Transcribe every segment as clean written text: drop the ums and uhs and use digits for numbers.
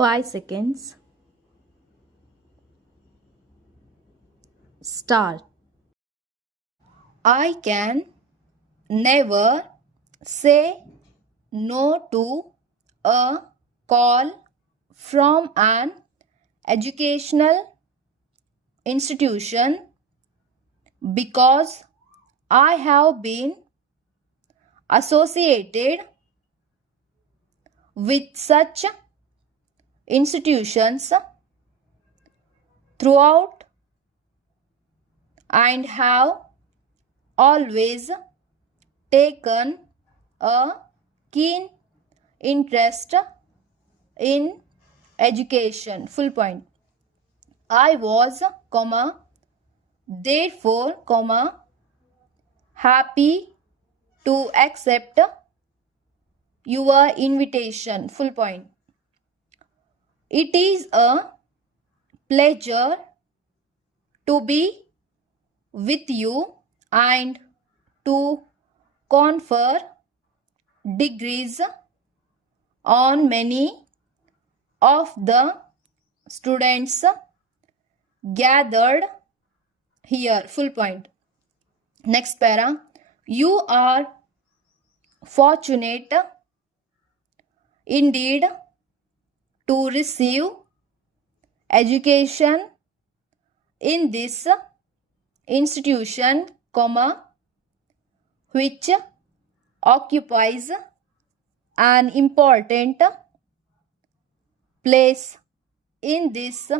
5 seconds. Start. I can never say no to a call from an educational institution because I have been associated with such institutions throughout and have always taken a keen interest in education. Full point. I was, therefore, happy to accept your invitation. Full point. It is a pleasure to be with you and to confer degrees on many of the students gathered here. Full point. Next para. You are fortunate indeed to receive education in this institution, which occupies an important place in this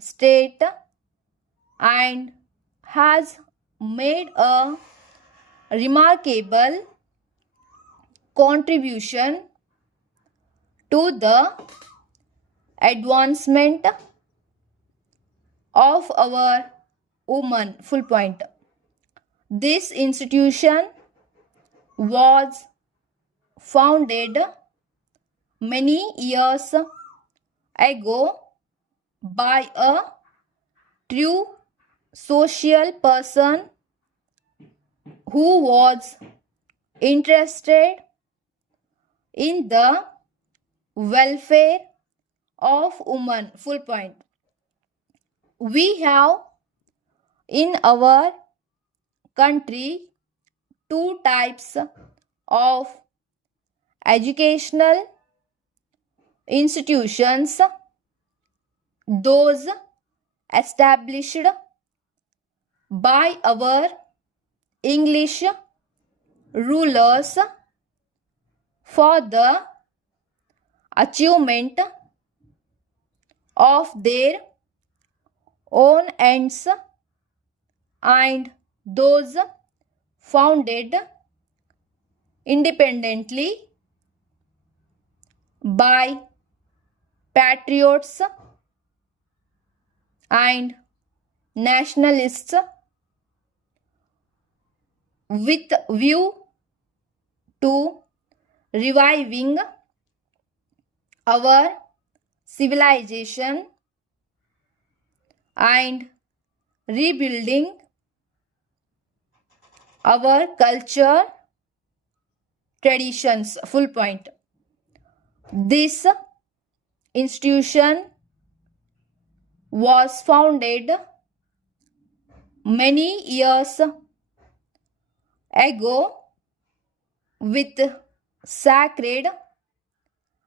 state and has made a remarkable contribution to the advancement of our women. Full point. This institution was founded many years ago by a true social person who was interested in the welfare of women. Full point. We have in our country two types of educational institutions: those established by our English rulers for the achievement of their own ends, and those founded independently by patriots and nationalists with view to reviving our civilization and rebuilding our culture traditions. Full point. This institution was founded many years ago with sacred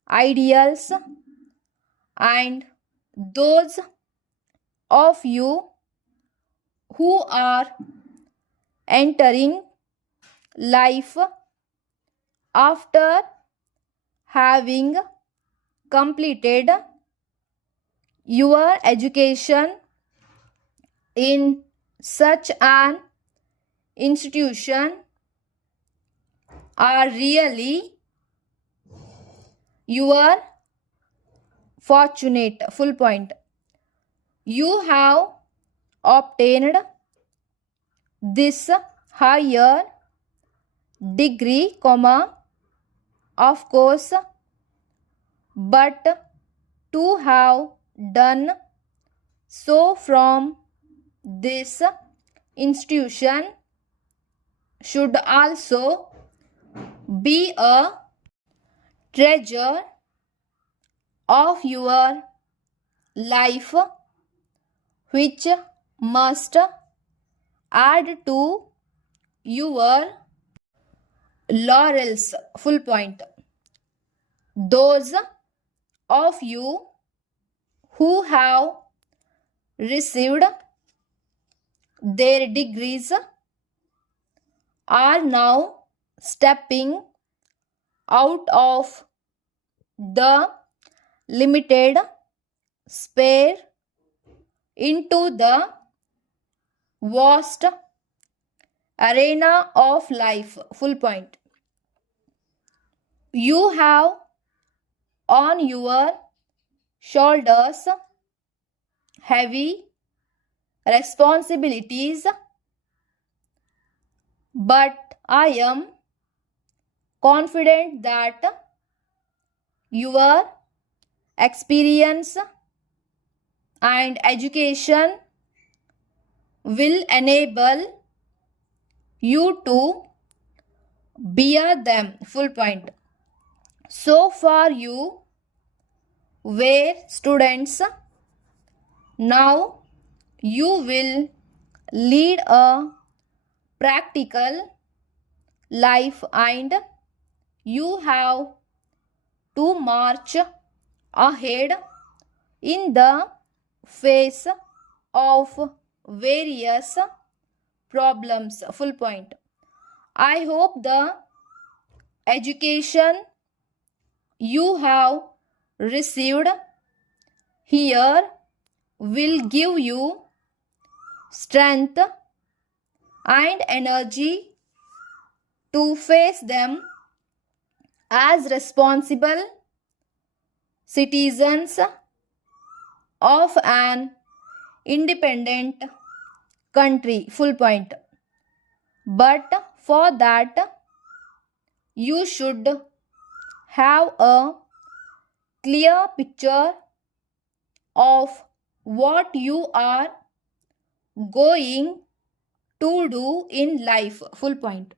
ideals, and those of you who are entering life after having completed your education in such an institution are really your fortunate. Full point. You have obtained this higher degree, of course, but to have done so from this institution should also be a treasure of your life which must add to your laurels. Full point. Those of you who have received their degrees are now stepping out of the limited sphere into the vast arena of life. Full point. You have on your shoulders heavy responsibilities, but I am confident that your experience and education will enable you to bear them. Full point. So far you were students, now you will lead a practical life and you have to march ahead in the face of various problems. Full point. I hope the education you have received here will give you strength and energy to face them as responsible citizens of an independent country. Full point. But for that you should have a clear picture of what you are going to do in life. Full point.